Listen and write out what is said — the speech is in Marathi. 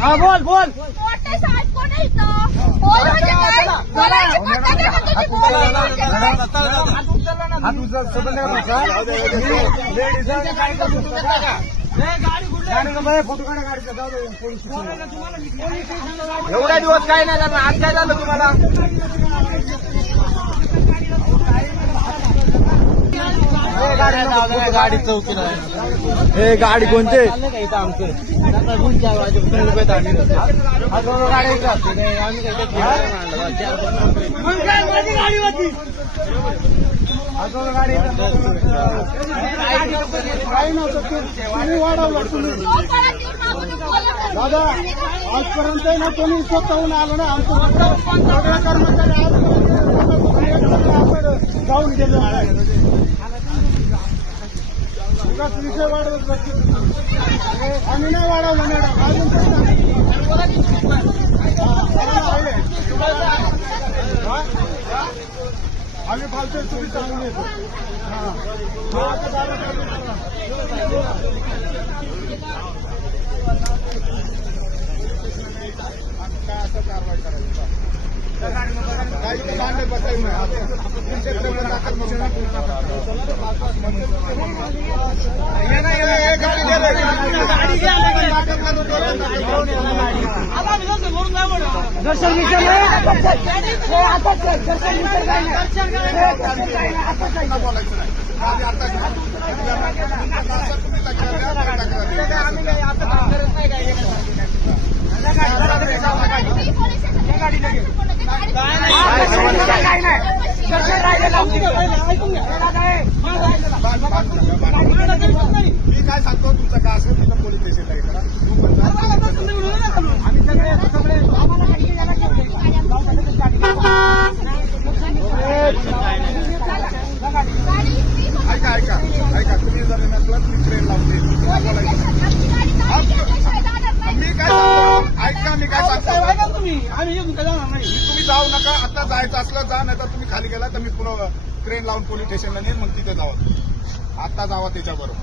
हा बोल बोल. मोठे साहेब कोण आहे इथं? बोल म्हणजे काय? बोलायची पद्धत आहे का तुझी? हात उचल सोबत फोटो काढा गाडीचा. जाऊ दे पोलीस स्टेशनला. एवढ्या दिवस काय नाही झालं, आज काय झालं तुम्हाला? गाडी चौकीला. हे गाडी कोणते? आमचं दादा आजपर्यंत ना कोणी स्वतःहून आलं ना. आमचं कर्मचारी जाऊन गेलो. विषय वाढवत आम्ही नाही वाढवलं मॅडम. आम्ही फालतू तुम्ही चालून येतो. काय असं कारवाई करायची? काही भांडे बसायचं नाही. दर्शन मी काय सांगतो, तुमचं काय असेल तिथं पोलीस स्टेशनला घेतला. आम्ही सगळे ऐका ऐका ऐका तुम्ही जर नसला तुम्ही ट्रेन लावते. मी काय सांगतो ऐका. मी काय सांगतो तुम्ही जाऊ नका. आता जायचं असलं जा, नाही तर तुम्ही खाली गेला तर मी पुन्हा ट्रेन लावून पोलीस स्टेशनला नेईल. मग तिथे जावा. आता जावा त्याच्याबरोबर.